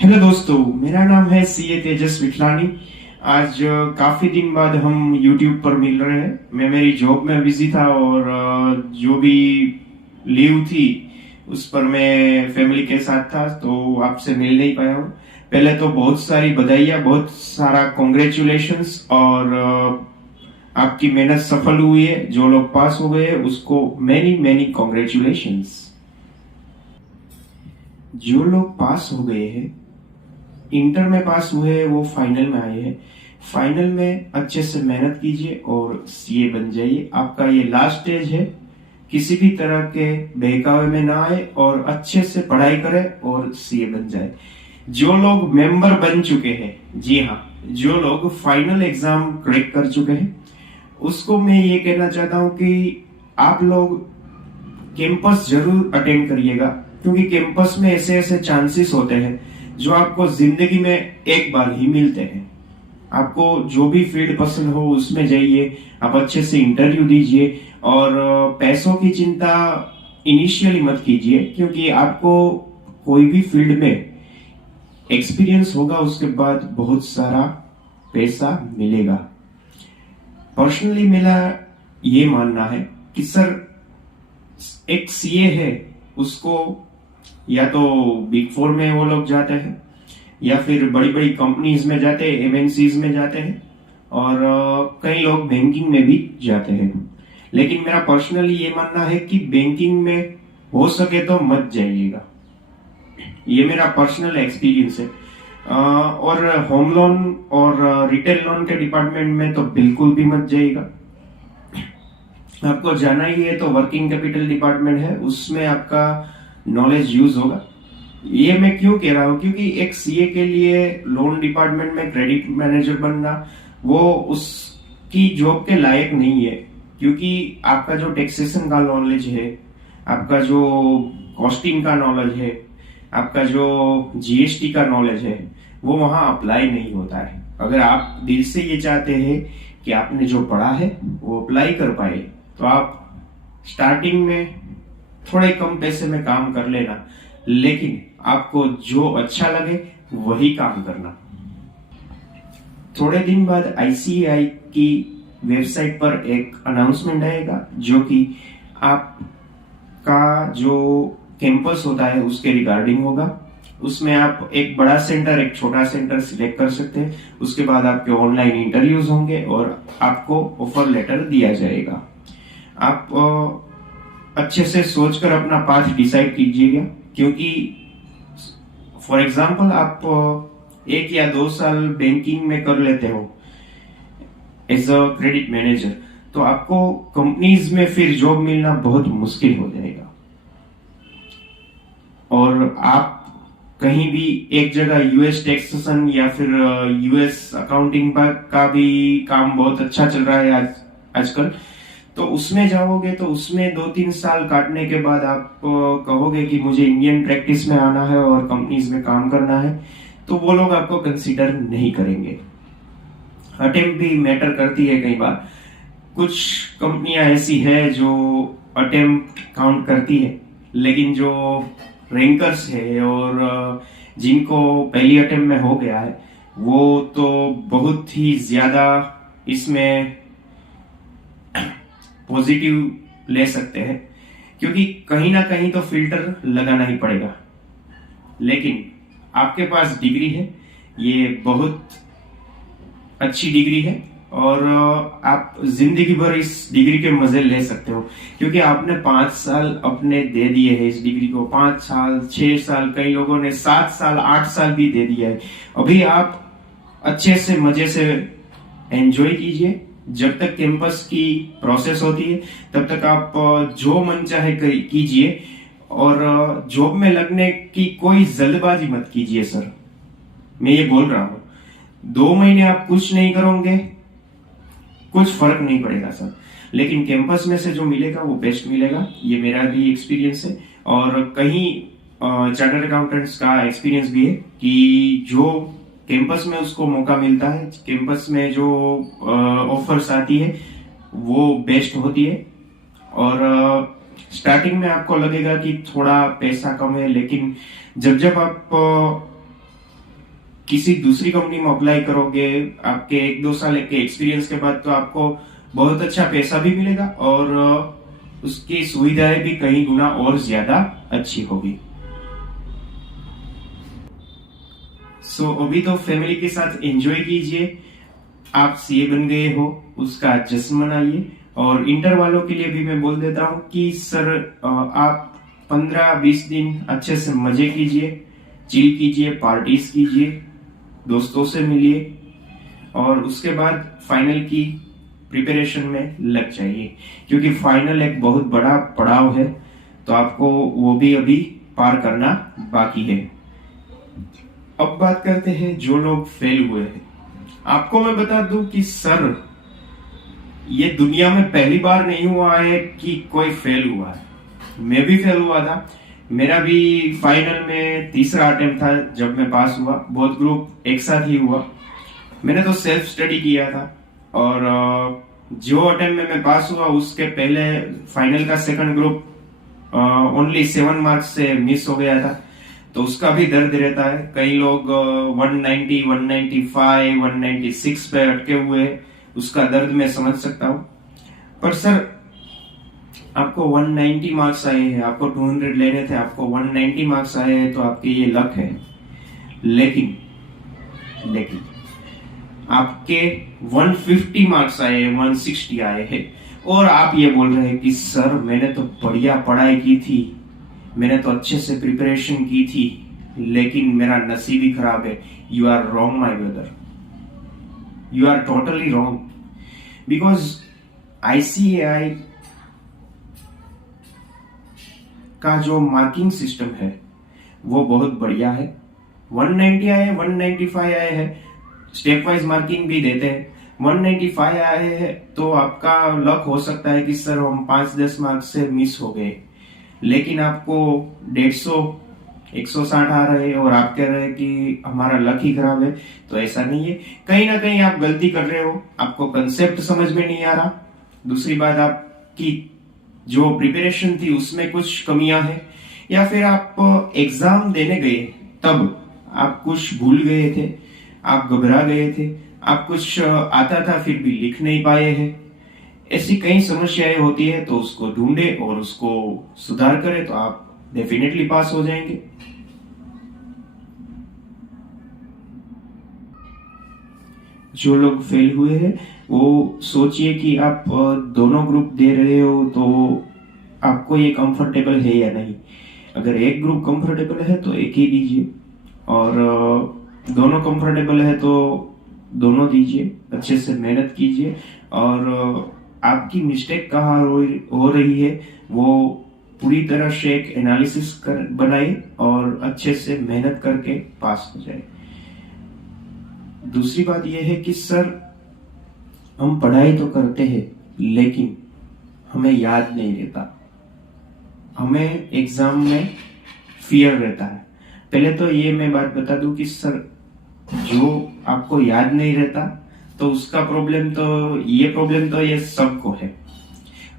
Hello दोस्तों, मेरा नाम है सीए तेजस विठलानी। आज काफी दिन बाद हम YouTube पर मिल रहे हैं। मैं मेरी जॉब में बिजी था और जो भी लीव थी उस पर मैं फैमिली के साथ था, तो आपसे मिल नहीं पाया हूँ। पहले तो बहुत सारी बधाइयाँ, बहुत सारा कॉन्ग्रेचुलेशंस। और आपकी मेहनत सफल हुई है। जो लोग पास हो गए उसको मैनी मैनी कॉन्ग्रेचुलेशंस। जो लोग पास हो गए हैं, इंटर में पास हुए हैं, वो फाइनल में आए हैं। फाइनल में अच्छे से मेहनत कीजिए और सीए बन जाइए। आपका ये लास्ट स्टेज है। किसी भी तरह के बहकावे में ना आए और अच्छे से पढ़ाई करें और सीए बन जाए। जो लोग मेंबर बन चुके हैं, जी हाँ, जो लोग फाइनल एग्जाम क्रैक कर चुके हैं, उसको मैं ये कहना चाहता हूँ कि आप लोग कैंपस जरूर अटेंड करिएगा, क्योंकि कैंपस में ऐसे ऐसे चांसेस होते हैं जो आपको जिंदगी में एक बार ही मिलते हैं। आपको जो भी फील्ड पसंद हो उसमें जाइए, आप अच्छे से इंटरव्यू दीजिए और पैसों की चिंता इनिशियली मत कीजिए, क्योंकि आपको कोई भी फील्ड में एक्सपीरियंस होगा, उसके बाद बहुत सारा पैसा मिलेगा। पर्सनली मेरा ये मानना है कि सर, एक सीए है, उसको या तो बिग फोर में वो लोग जाते हैं या फिर बड़ी बड़ी कंपनीज में जाते हैं, एमएनसीज में जाते हैं, और कई लोग बैंकिंग में भी जाते हैं। लेकिन मेरा पर्सनली ये मानना है कि बैंकिंग में हो सके तो मत जाइएगा। ये मेरा पर्सनल एक्सपीरियंस है। और होम लोन और रिटेल लोन के डिपार्टमेंट में तो बिल्कुल भी मत जाइएगा। आपको जाना ही है तो वर्किंग कैपिटल डिपार्टमेंट है, उसमें आपका नॉलेज यूज होगा। ये मैं क्यों कह रहा हूँ, क्योंकि एक सीए के लिए लोन डिपार्टमेंट में क्रेडिट मैनेजर बनना वो उसकी जॉब के लायक नहीं है, क्योंकि आपका जो टैक्सेशन का नॉलेज है, आपका जो कॉस्टिंग का नॉलेज है, आपका जो जीएसटी का नॉलेज है, वो वहां अप्लाई नहीं होता है। अगर आप दिल से ये चाहते हैं कि आपने जो पढ़ा है वो अप्लाई कर पाए, तो आप स्टार्टिंग में थोड़े कम पैसे में काम कर लेना, लेकिन आपको जो अच्छा लगे वही काम करना। थोड़े दिन बाद आईसीएआई की वेबसाइट पर एक अनाउंसमेंट आएगा, जो कि आपका जो कैंपस होता है उसके रिगार्डिंग होगा। उसमें आप एक बड़ा सेंटर, एक छोटा सेंटर सिलेक्ट कर सकते हैं। उसके बाद आपके ऑनलाइन इंटरव्यूज होंगे और आपको ऑफर लेटर दिया जाएगा। आप अच्छे से सोचकर अपना पाथ डिसाइड कीजिएगा, क्योंकि फॉर एग्जांपल आप 1 या 2 साल बैंकिंग में कर लेते हो एज अ क्रेडिट मैनेजर, तो आपको कंपनीज में फिर जॉब मिलना बहुत मुश्किल हो जाएगा। और आप कहीं भी एक जगह यूएस टैक्सेशन या फिर यूएस अकाउंटिंग का भी काम बहुत अच्छा चल रहा है आजकल, तो उसमें जाओगे तो उसमें 2-3 साल काटने के बाद आप कहोगे कि मुझे इंडियन प्रैक्टिस में आना है और कंपनीज में काम करना है, तो वो लोग आपको कंसीडर नहीं करेंगे। अटेम्प्ट भी मैटर करती है कई बार। कुछ कंपनियां ऐसी है जो अटेम्प्ट काउंट करती है, लेकिन जो रैंकर्स है और जिनको पहली अटेम्प्ट में हो गया है, वो तो बहुत ही ज्यादा इसमें पॉजिटिव ले सकते हैं, क्योंकि कहीं ना कहीं तो फिल्टर लगाना ही पड़ेगा। लेकिन आपके पास डिग्री है, ये बहुत अच्छी डिग्री है, और आप जिंदगी भर इस डिग्री के मजे ले सकते हो, क्योंकि आपने 5 साल अपने दे दिए हैं इस डिग्री को। 5 साल, 6 साल, कई लोगों ने 7 साल, 8 साल भी दे दिया है। अभी आप अच्छे से मजे से एंजॉय कीजिए। जब तक कैंपस की प्रोसेस होती है तब तक आप जो मन चाहे कीजिए, और जॉब में लगने की कोई जल्दबाजी मत कीजिए सर, मैं ये बोल रहा हूं। 2 महीने आप कुछ नहीं करोगे, कुछ फर्क नहीं पड़ेगा सर, लेकिन कैंपस में से जो मिलेगा वो बेस्ट मिलेगा। ये मेरा भी एक्सपीरियंस है, और कहीं चार्टर्ड अकाउंटेंट्स का एक्सपीरियंस भी है कि जो कैंपस में उसको मौका मिलता है, कैंपस में जो ऑफर्स आती है वो बेस्ट होती है। और स्टार्टिंग में आपको लगेगा कि थोड़ा पैसा कम है, लेकिन जब जब आप किसी दूसरी कंपनी में अप्लाई करोगे, आपके 1-2 साल के एक्सपीरियंस के बाद तो आपको बहुत अच्छा पैसा भी मिलेगा और उसकी सुविधाएं भी कई गुना और ज्यादा अच्छी होगी। सो अभी तो फैमिली के साथ एंजॉय कीजिए। आप सीए बन गए हो, उसका जश्न मनाइए। और इंटर वालों के लिए भी मैं बोल देता हूँ कि सर आप 15-20 दिन अच्छे से मजे कीजिए, चिल कीजिए, पार्टीज कीजिए, दोस्तों से मिलिए और उसके बाद फाइनल की प्रिपरेशन में लग जाइए, क्योंकि फाइनल एक बहुत बड़ा पड़ाव है, तो आपको वो भी अभी पार करना बाकी है। अब बात करते हैं जो लोग फेल हुए हैं। आपको मैं बता दूं कि सर ये दुनिया में पहली बार नहीं हुआ है कि कोई फेल हुआ है। मैं भी फेल हुआ था। मेरा भी फाइनल में तीसरा अटेम्प्ट था जब मैं पास हुआ। बहुत ग्रुप एक साथ ही हुआ। मैंने तो सेल्फ स्टडी किया था और जो अटेम्प्ट में मैं पास हुआ उसके पहले फाइनल का सेकंड ग्रुप ओनली 7 मार्क्स से मिस हो गया था, तो उसका भी दर्द रहता है। कई लोग 190, 195, 196 पे अटके हुए हैं, उसका दर्द मैं समझ सकता हूँ। पर सर आपको 190 मार्क्स आए हैं, आपको 200 लेने थे, आपको 190 मार्क्स आए हैं, तो आपके ये लक है। लेकिन आपके 150 मार्क्स आए हैं, 160 आए हैं और आप ये बोल रहे हैं कि सर मैंने तो बढ़िया पढ़ाई की थी, मैंने तो अच्छे से प्रिपरेशन की थी, लेकिन मेरा नसीब ही खराब है। You are wrong my brother, you are totally wrong. Because ICAI का जो मार्किंग सिस्टम है वो बहुत बढ़िया है। 190 आए हैं, 195 आए हैं, स्टेप वाइज मार्किंग भी देते हैं। 195 आए हैं तो आपका लक हो सकता है कि सर हम 5-10 मार्क्स से मिस हो गए, लेकिन आपको 150, 160 आ रहे हैं और आप कह रहे हैं कि हमारा लक ही खराब है। तो ऐसा नहीं है, कहीं ना कहीं आप गलती कर रहे हो, आपको कंसेप्ट समझ में नहीं आ रहा। दूसरी बात, आपकी जो प्रिपरेशन थी उसमें कुछ कमियां हैं, या फिर आप एग्जाम देने गए तब आप कुछ भूल गए थे, आप घबरा गए थे, आप कुछ आता था फिर भी लिख नहीं पाए हैं। ऐसी कई समस्याएं होती है, तो उसको ढूंढे और उसको सुधार करें तो आप डेफिनेटली पास हो जाएंगे। जो लोग फेल हुए हैं वो सोचिए कि आप दोनों ग्रुप दे रहे हो तो आपको ये कंफर्टेबल है या नहीं। अगर एक ग्रुप कंफर्टेबल है तो एक ही दीजिए, और दोनों कंफर्टेबल है तो दोनों दीजिए। अच्छे से मेहनत कीजिए और आपकी मिस्टेक कहाँ हो रही है वो पूरी तरह से एक एनालिसिस कर बनाए और अच्छे से मेहनत करके पास हो जाए। दूसरी बात यह है कि सर हम पढ़ाई तो करते हैं लेकिन हमें याद नहीं रहता, हमें एग्जाम में फियर रहता है। पहले तो ये मैं बात बता दूं कि सर जो आपको याद नहीं रहता तो उसका प्रॉब्लम तो ये सबको है।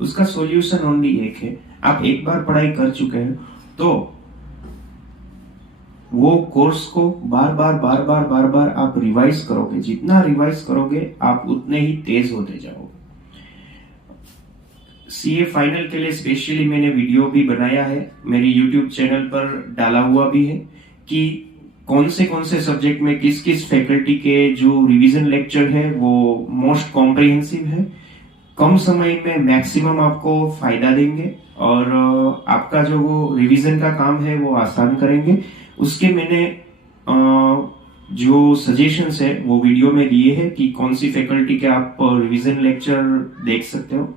उसका सॉल्यूशन ओनली एक है, आप एक बार पढ़ाई कर चुके हैं तो वो कोर्स को बार बार आप रिवाइज करोगे। जितना रिवाइज करोगे आप उतने ही तेज होते जाओगे। सीए फाइनल के लिए स्पेशली मैंने वीडियो भी बनाया है, मेरी यूट्यूब चैनल पर डाला हुआ भी है कि कौन से सब्जेक्ट में किस किस फैकल्टी के जो रिवीजन लेक्चर है वो मोस्ट कॉम्प्रिहेंसिव है, कम समय में मैक्सिमम आपको फायदा देंगे और आपका जो वो रिवीजन का काम है वो आसान करेंगे। उसके मैंने जो सजेशंस है वो वीडियो में दिए हैं कि कौन सी फैकल्टी के आप रिवीजन लेक्चर देख सकते हो,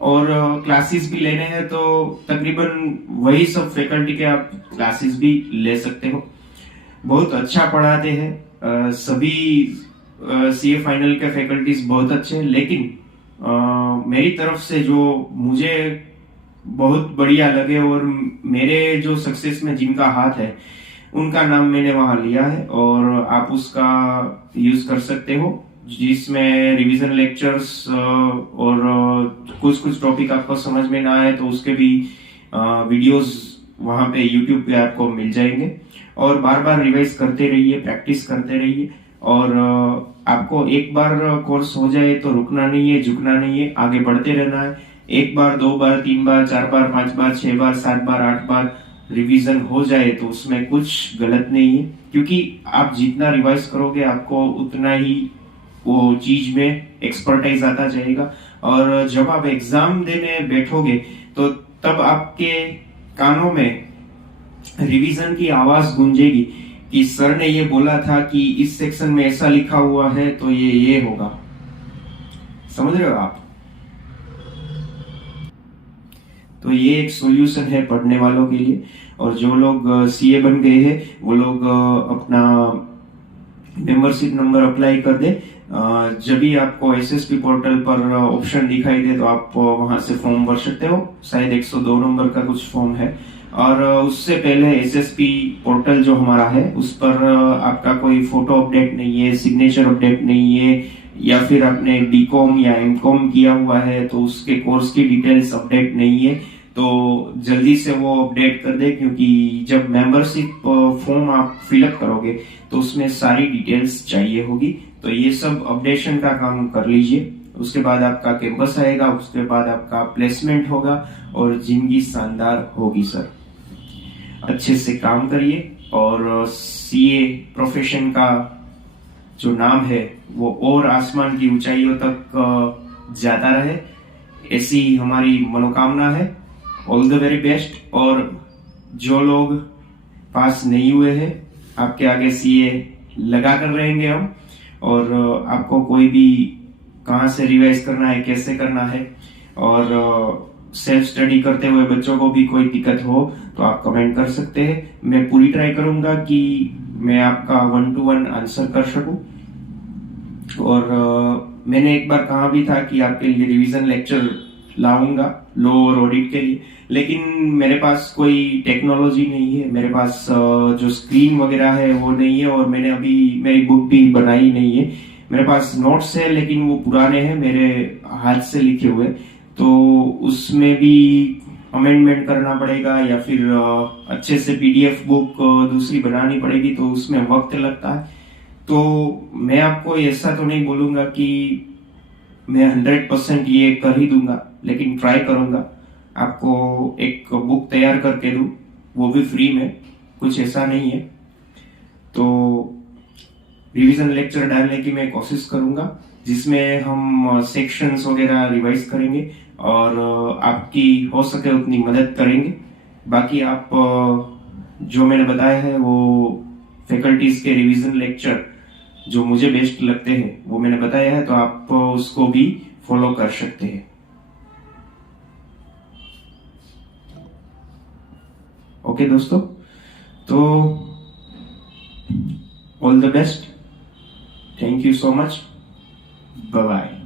और क्लासेस भी लेने हैं तो तकरीबन वही सब फैकल्टी के आप क्लासेस भी ले सकते हो। बहुत अच्छा पढ़ाते हैं सभी सीए फाइनल के फैकल्टीज बहुत अच्छे हैं, लेकिन मेरी तरफ से जो मुझे बहुत बढ़िया लगे और मेरे जो सक्सेस में जिनका हाथ है उनका नाम मैंने वहां लिया है और आप उसका यूज कर सकते हो, जिसमें रिवीजन लेक्चर्स और कुछ टॉपिक आपको समझ में ना आए तो उसके भी वीडियोस वहां पे यूट्यूब पे आपको मिल जाएंगे। और बार बार रिवाइज करते रहिए, प्रैक्टिस करते रहिए। और आपको एक बार कोर्स हो जाए तो रुकना नहीं है, झुकना नहीं है, आगे बढ़ते रहना है। एक बार, दो बार, तीन बार, चार बार, पांच बार, छह बार, सात बार, आठ बार रिवीजन हो जाए तो उसमें कुछ गलत नहीं है, क्योंकि आप जितना रिवाइज करोगे आपको उतना ही वो चीज में एक्सपर्टाइज आता जाएगा। और जब आप एग्जाम देने बैठोगे तो तब आपके कानों में रिवीजन की आवाज गूंजेगी कि सर ने ये बोला था कि इस सेक्शन में ऐसा लिखा हुआ है तो ये होगा। समझ रहे हो आप? तो ये एक सॉल्यूशन है पढ़ने वालों के लिए। और जो लोग सीए बन गए हैं वो लोग अपना मेंबरशिप नंबर अप्लाई कर दे। जब भी आपको एसएसपी पोर्टल पर ऑप्शन दिखाई दे तो आप वहां से फॉर्म भर सकते हो। शायद 102 नंबर का कुछ फॉर्म है। और उससे पहले एसएसपी पोर्टल जो हमारा है उस पर आपका कोई फोटो अपडेट नहीं है, सिग्नेचर अपडेट नहीं है, या फिर आपने बीकॉम या एमकॉम किया हुआ है तो उसके कोर्स की डिटेल्स अपडेट नहीं है, तो जल्दी से वो अपडेट कर दे, क्योंकि जब मेंबरशिप फॉर्म आप फिलअप करोगे तो उसमें सारी डिटेल्स चाहिए होगी। तो ये सब अपडेशन का काम कर लीजिए। उसके बाद आपका कैंपस आएगा, उसके बाद आपका प्लेसमेंट होगा और जिंदगी शानदार होगी सर। अच्छे से काम करिए और सीए प्रोफेशन का जो नाम है वो और आसमान की ऊंचाइयों तक जाता रहे, ऐसी हमारी मनोकामना है। All the very best. और जो लोग पास नहीं हुए हैं आपके आगे सीए लगा कर रहेंगे हम। और आपको कोई भी कहाँ से रिवाइज करना है, कैसे करना है, और सेल्फ स्टडी करते हुए बच्चों को भी कोई दिक्कत हो तो आप कमेंट कर सकते हैं। मैं पूरी ट्राई करूंगा कि मैं आपका 1 to 1 आंसर कर सकूं। और मैंने एक बार कहा भी था कि आपके लिए रिवीजन लेक्चर लाऊंगा लो और ऑडिट के लिए, लेकिन मेरे पास कोई टेक्नोलॉजी नहीं है, मेरे पास जो स्क्रीन वगैरह है वो नहीं है, और मैंने अभी मेरी बुक भी बनाई नहीं है। मेरे पास नोट्स है लेकिन वो पुराने हैं, मेरे हाथ से लिखे हुए, तो उसमें भी अमेंडमेंट करना पड़ेगा या फिर अच्छे से पीडीएफ बुक दूसरी बनानी पड़ेगी, तो उसमें वक्त लगता है। तो मैं आपको ऐसा तो नहीं बोलूंगा कि मैं 100% ये कर ही दूंगा, लेकिन ट्राई करूंगा आपको एक बुक तैयार करके दूं, वो भी फ्री में, कुछ ऐसा नहीं है। तो रिवीजन लेक्चर डालने की मैं कोशिश करूंगा जिसमें हम सेक्शंस वगैरह रिवाइज करेंगे और आपकी हो सके उतनी मदद करेंगे। बाकी आप जो मैंने बताया है वो फैकल्टीज के रिवीजन लेक्चर जो मुझे बेस्ट लगते हैं वो मैंने बताया है, तो आप उसको भी फॉलो कर सकते हैं। ओके दोस्तों, तो all the best, thank you so much, bye bye.